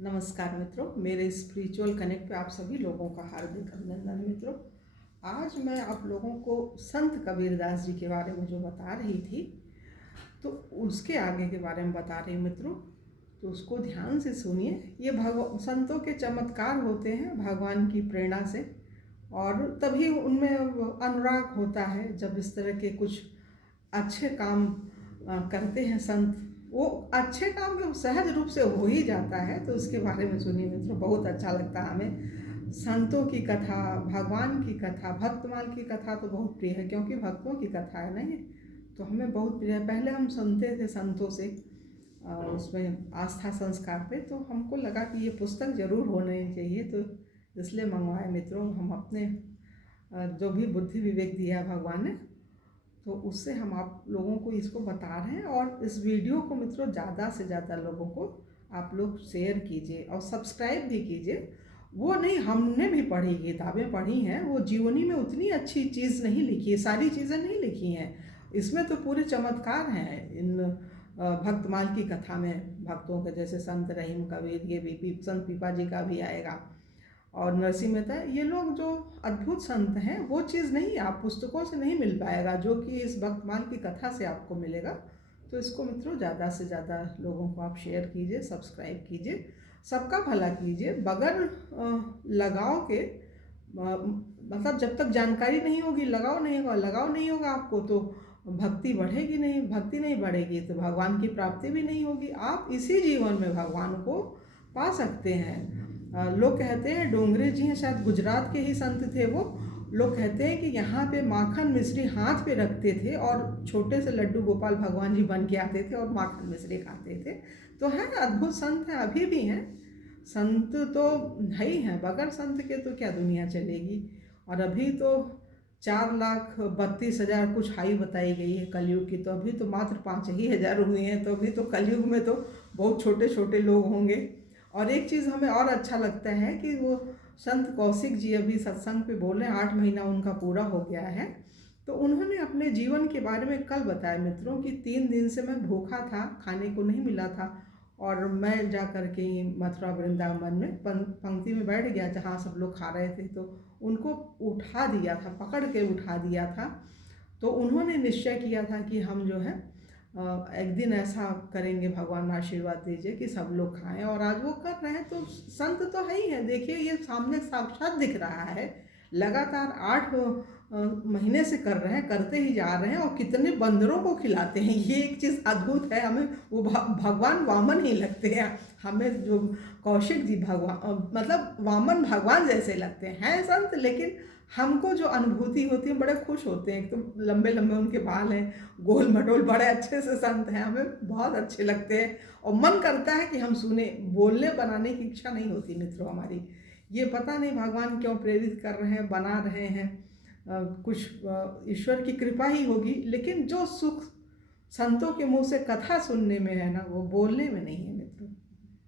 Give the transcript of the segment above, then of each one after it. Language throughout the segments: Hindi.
नमस्कार मित्रों, मेरे स्पिरिचुअल कनेक्ट पे आप सभी लोगों का हार्दिक अभिनंदन। मित्रों, आज मैं आप लोगों को संत कबीरदास जी के बारे में जो बता रही थी, तो उसके आगे के बारे में बता रही मित्रों, तो उसको ध्यान से सुनिए। ये संतों के चमत्कार होते हैं भगवान की प्रेरणा से, और तभी उनमें अनुराग होता है जब इस तरह के कुछ अच्छे काम करते हैं संत। वो अच्छे काम जो सहज रूप से हो ही जाता है, तो उसके बारे में सुनिए मित्रों, बहुत अच्छा लगता है हमें। संतों की कथा, भगवान की कथा, भक्तमाल की कथा तो बहुत प्रिय है, क्योंकि भक्तों की कथा है नहीं, तो हमें बहुत प्रिय है। पहले हम सुनते थे संतों से उसमें आस्था संस्कार पे, तो हमको लगा कि ये पुस्तक जरूर होनी चाहिए, तो इसलिए मंगवाए मित्रों। हम अपने जो भी बुद्धि विवेक दिया है भगवान ने, तो उससे हम आप लोगों को इसको बता रहे हैं। और इस वीडियो को मित्रों ज़्यादा से ज़्यादा लोगों को आप लोग शेयर कीजिए और सब्सक्राइब भी कीजिए। वो नहीं, हमने भी पढ़ी, किताबें पढ़ी हैं, वो जीवनी में उतनी अच्छी चीज़ नहीं लिखी है, सारी चीज़ें नहीं लिखी हैं। इसमें तो पूरे चमत्कार हैं इन भक्तमाल की कथा में। भक्तों के जैसे संत रहीम कबीर, ये भी संत पीपा जी का भी आएगा, और नरसिंह मेहता, ये लोग जो अद्भुत संत हैं, वो चीज़ नहीं आप पुस्तकों से नहीं मिल पाएगा, जो कि इस भक्तमाल की कथा से आपको मिलेगा। तो इसको मित्रों ज़्यादा से ज़्यादा लोगों को आप शेयर कीजिए, सब्सक्राइब कीजिए, सबका भला कीजिए बगैर लगाव के। मतलब जब तक जानकारी नहीं होगी, लगाव नहीं होगा आपको, तो भक्ति बढ़ेगी नहीं, भक्ति नहीं बढ़ेगी तो भगवान की प्राप्ति भी नहीं होगी। आप इसी जीवन में भगवान को पा सकते हैं। लोग कहते हैं, डोंगरे जी हैं, शायद गुजरात के ही संत थे वो, लोग कहते हैं कि यहाँ पे माखन मिश्री हाथ पे रखते थे और छोटे से लड्डू गोपाल भगवान जी बन के आते थे और माखन मिश्री खाते थे। तो हैं, अद्भुत संत हैं, अभी भी हैं। संत तो है ही हैं, बगैर संत के तो क्या दुनिया चलेगी। और अभी तो 4,32,000 कुछ हाई बताई गई है कलयुग की, तो अभी तो मात्र 5,000 हुए हैं, तो अभी तो कलयुग में तो बहुत छोटे छोटे लोग होंगे। और एक चीज़ हमें और अच्छा लगता है कि वो संत कौशिक जी अभी सत्संग पे बोल रहे हैं, 8 महीना उनका पूरा हो गया है, तो उन्होंने अपने जीवन के बारे में कल बताया मित्रों कि 3 दिन से मैं भूखा था, खाने को नहीं मिला था, और मैं जा कर के मथुरा वृंदावन में पंक्ति में बैठ गया जहाँ सब लोग खा रहे थे, तो उनको उठा दिया था, पकड़ के उठा दिया था। तो उन्होंने निश्चय किया था कि हम जो है एक दिन ऐसा करेंगे, भगवान आशीर्वाद दीजिए कि सब लोग खाएं, और आज वो कर रहे हैं। तो संत तो है ही है, देखिए ये सामने साक्षात दिख रहा है, लगातार 8 महीने से कर रहे हैं, करते ही जा रहे हैं, और कितने बंदरों को खिलाते हैं। ये एक चीज़ अद्भुत है। हमें वो भगवान वामन ही लगते हैं, हमें जो कौशिक जी भगवान, मतलब वामन भगवान जैसे लगते हैं संत, लेकिन हमको जो अनुभूति होती है, बड़े खुश होते हैं। एक तो लंबे लंबे उनके बाल हैं, गोल मटोल, बड़े अच्छे से संत हैं, हमें बहुत अच्छे लगते हैं, और मन करता है कि हम सुने। बोलने बनाने की इच्छा नहीं होती मित्रों हमारी, ये पता नहीं भगवान क्यों प्रेरित कर रहे हैं, बना रहे हैं, कुछ ईश्वर की कृपा ही होगी। लेकिन जो सुख संतों के मुंह से कथा सुनने में है ना, वो बोलने में नहीं है मित्रों।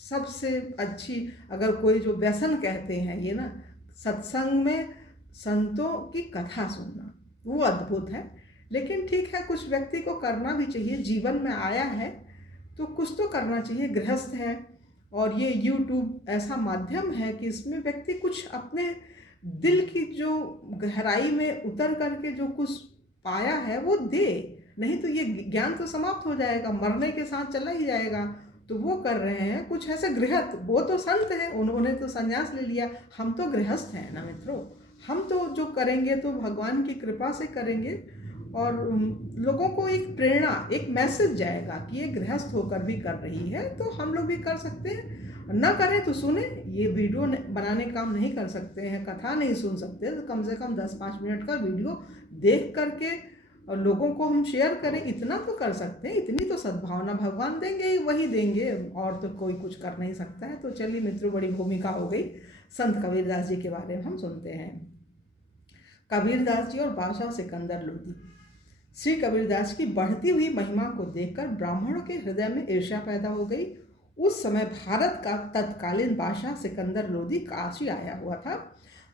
सबसे अच्छी, अगर कोई जो व्यसन कहते हैं ये ना, सत्संग में संतों की कथा सुनना, वो अद्भुत है। लेकिन ठीक है, कुछ व्यक्ति को करना भी चाहिए, जीवन में आया है तो कुछ तो करना चाहिए। गृहस्थ है, और ये YouTube ऐसा माध्यम है कि इसमें व्यक्ति कुछ अपने दिल की जो गहराई में उतर करके जो कुछ पाया है वो दे, नहीं तो ये ज्ञान तो समाप्त हो जाएगा, मरने के साथ चला ही जाएगा। तो वो कर रहे हैं कुछ ऐसे गृहस्थ, वो तो संत हैं, उन्होंने तो संन्यास ले लिया, हम तो गृहस्थ हैं ना मित्रों। हम तो जो करेंगे तो भगवान की कृपा से करेंगे, और लोगों को एक प्रेरणा, एक मैसेज जाएगा कि ये गृहस्थ होकर भी कर रही है, तो हम लोग भी कर सकते हैं। न करें तो सुने, ये वीडियो बनाने काम नहीं कर सकते हैं, कथा नहीं सुन सकते, तो कम से कम 10-5 मिनट का वीडियो देख करके और लोगों को हम शेयर करें, इतना तो कर सकते हैं। इतनी तो सद्भावना भगवान देंगे, वही देंगे, और तो कोई कुछ कर नहीं सकता है। तो चलिए मित्रों, बड़ी भूमिका हो गई। संत कबीरदास जी के बारे में हम सुनते हैं। कबीरदास जी और बादशाह सिकंदर लोदी। श्री कबीरदास की बढ़ती हुई महिमा को देखकर ब्राह्मणों के हृदय में ईर्ष्या पैदा हो गई। उस समय भारत का तत्कालीन बादशाह सिकंदर लोदी काशी आया हुआ था।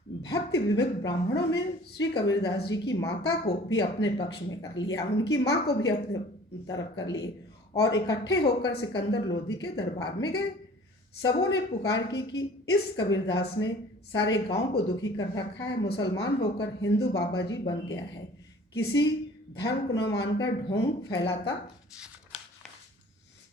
भक्ति विमुख ब्राह्मणों ने श्री कबीरदास जी की माता को भी अपने पक्ष में कर लिया, उनकी माँ को भी अपने तरफ कर लिए, और इकट्ठे होकर सिकंदर लोदी के दरबार में गए। सबों ने पुकार की कि इस कबीरदास ने सारे गांव को दुखी कर रखा है, मुसलमान होकर हिंदू बाबा जी बन गया है, किसी धर्म को न मानकर ढोंग फैलाता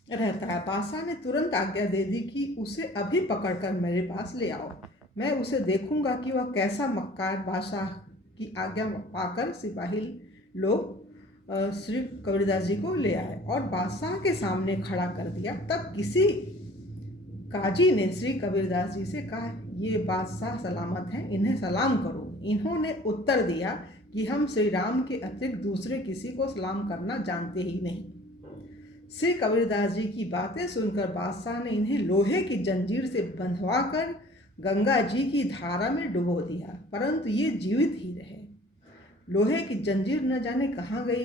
रहता है। बादशाह ने तुरंत आज्ञा दे दी कि उसे अभी पकड़कर मेरे पास ले आओ, मैं उसे देखूंगा कि वह कैसा मक्कार। बादशाह की आज्ञा पाकर सिपाही लोग श्री कबीरदास जी को ले आए और बादशाह के सामने खड़ा कर दिया। तब किसी काजी ने श्री कबीरदास जी से कहा, ये बादशाह सलामत हैं, इन्हें सलाम करो। इन्होंने उत्तर दिया कि हम श्री राम के अतिरिक्त दूसरे किसी को सलाम करना जानते ही नहीं। श्री कबीरदास जी की बातें सुनकर बादशाह ने इन्हें लोहे की जंजीर से बंधवाकर गंगा जी की धारा में डुबो दिया, परंतु ये जीवित ही रहे। लोहे की जंजीर न जाने कहाँ गई।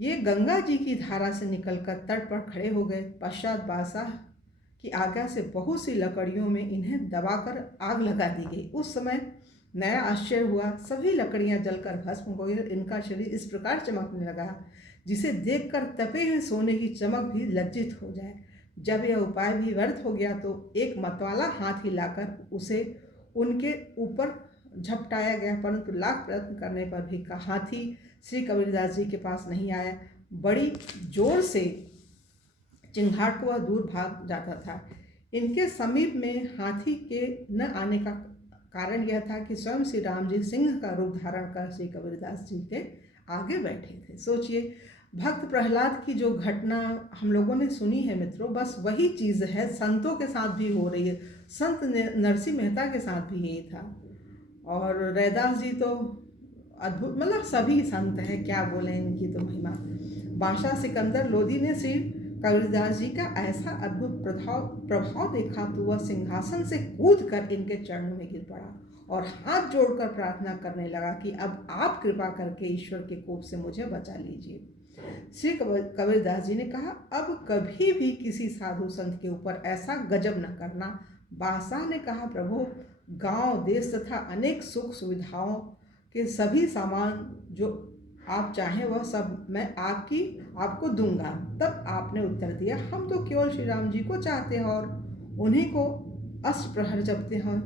ये गंगा जी की धारा से निकलकर तट पर खड़े हो गए। पश्चात बादशाह की आज्ञा से बहुत सी लकड़ियों में इन्हें दबाकर आग लगा दी गई। उस समय नया आश्चर्य हुआ, सभी लकड़ियां जलकर भस्म हो गई। इनका शरीर इस प्रकार चमकने लगा जिसे देखकर तपे हुए सोने की चमक भी लज्जित हो जाए। जब यह उपाय भी व्यर्थ हो गया तो एक मतवाला हाथी लाकर उसे उनके ऊपर झपटाया गया, परंतु लाख प्रयत्न करने पर भी हाथी श्री कबीरदास जी के पास नहीं आया। बड़ी जोर से चिंगाट को वह दूर भाग जाता था। इनके समीप में हाथी के न आने का कारण यह था कि स्वयं श्री राम जी सिंह का रूप धारण कर श्री कबीरदास जी के आगे बैठे थे। सोचिए, भक्त प्रहलाद की जो घटना हम लोगों ने सुनी है मित्रों, बस वही चीज़ है संतों के साथ भी हो रही है। संत नरसिंह मेहता के साथ भी यही था। और रैदास जी तो अद्भुत, मतलब सभी संत हैं, क्या बोलें इनकी तो महिमा। बादशाह सिकंदर लोदी ने श्री कबीरदास जी का ऐसा अद्भुत प्रभाव देखा तो वह सिंहासन से कूदकर इनके चरणों में गिर पड़ा और हाथ जोड़कर प्रार्थना करने लगा कि अब आप कृपा करके ईश्वर के कोप से मुझे बचा लीजिए। श्री कबीरदास जी ने कहा, अब कभी भी किसी साधु संत के ऊपर ऐसा गजब न करना। बादशाह ने कहा, प्रभु, गांव देश तथा अनेक सुख सुविधाओं के सभी सामान जो आप चाहें वह सब मैं आपको दूंगा। तब आपने उत्तर दिया, हम तो केवल श्री राम जी को चाहते हैं और उन्हीं को अष्ट प्रहर जपते हैं,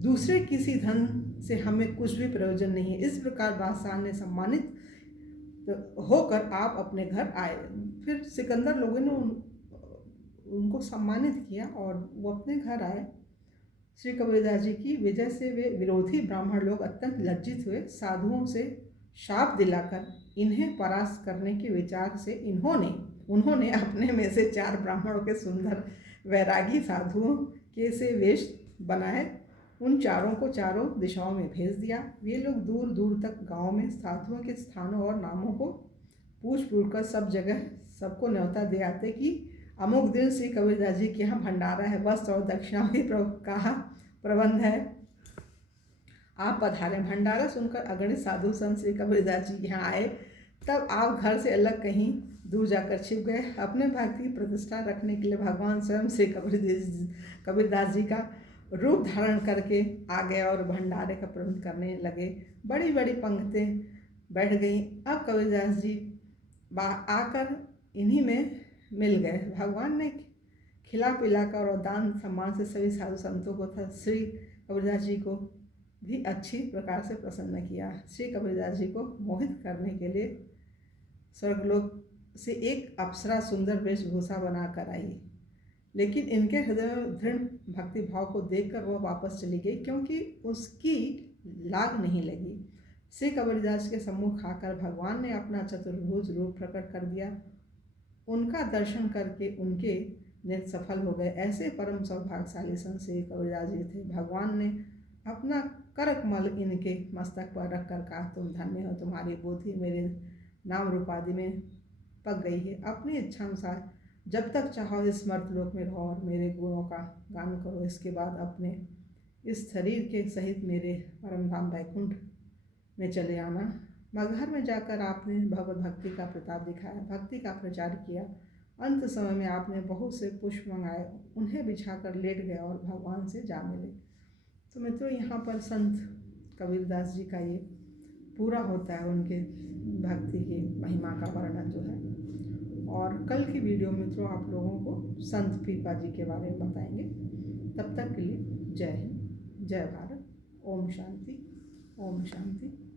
दूसरे किसी धन से हमें कुछ भी प्रयोजन नहीं है। इस प्रकार बादशाह ने सम्मानित होकर आप अपने घर आए। फिर सिकंदर लोगों ने उनको सम्मानित किया और वो अपने घर आए। श्री कबीरदास जी की विजय से वे विरोधी ब्राह्मण लोग अत्यंत लज्जित हुए। साधुओं से शाप दिलाकर इन्हें परास्त करने के विचार से उन्होंने अपने में से 4 ब्राह्मणों के सुंदर वैरागी साधुओं के से वेश बनाए। उन चारों को चारों दिशाओं में भेज दिया। वे लोग दूर दूर तक गांव में साधुओं के स्थानों और नामों को पूछ कर सब जगह सबको न्योता दे आते कि अमुक दिन श्री कबीरदास जी के यहाँ भंडारा है, वस्त्र और दक्षिणा भी कहा प्रबंध है, आप पधारें। भंडारा सुनकर अगणित साधु संत श्री कबीरदास जी यहाँ आए। तब आप घर से अलग कहीं दूर जाकर छिप गए। अपने भक्ति की प्रतिष्ठा रखने के लिए भगवान स्वयं श्री कबीरदास जी का रूप धारण करके आ गए और भंडारे का प्रबंध करने लगे। बड़ी बड़ी पंक्तियाँ बैठ गईं। अब कबीरदास जी आकर इन्हीं में मिल गए। भगवान ने खिला पिलाकर और दान सम्मान से सभी साधु संतों को तथा श्री कबीरदास जी को भी अच्छी प्रकार से प्रसन्न किया। श्री कबीरदास जी को मोहित करने के लिए स्वर्गलोक से एक अप्सरा सुंदर वेशभूषा बनाकर आई, लेकिन इनके हृदय में दृढ़ भक्ति भाव को देखकर वह वापस चली गई, क्योंकि उसकी लाग नहीं लगी। श्री कबीरदास के सम्मुख आकर भगवान ने अपना चतुर्भुज रूप प्रकट कर दिया। उनका दर्शन करके उनके नेत्र सफल हो गए। ऐसे परम सौभाग्यशाली संत श्री कबीरदास जी थे। भगवान ने अपना करकमल इनके मस्तक पर रखकर कहा, तुम धन्य हो, तुम्हारी बुद्धि मेरे नाम रूप आदि में पक गई है। अपनी इच्छा अनुसार जब तक चाहो इस मर्तलोक में रहो और मेरे गुणों का गान करो। इसके बाद अपने इस शरीर के सहित मेरे परम धाम वैकुंठ में चले आना। मगहर में जाकर आपने भगवत भक्ति का प्रताप दिखाया, भक्ति का प्रचार किया। अंत समय में आपने बहुत से पुष्प मंगाए, उन्हें बिछाकर लेट गए और भगवान से जा मिले। तो मित्रों, यहाँ पर संत कबीरदास जी का ये पूरा होता है, उनके भक्ति की महिमा का वर्णन जो है। और कल की वीडियो मित्रों आप लोगों को संत पीपा जी के बारे में बताएंगे। तब तक के लिए जय हिंद, जय भारत। ओम शांति, ओम शांति।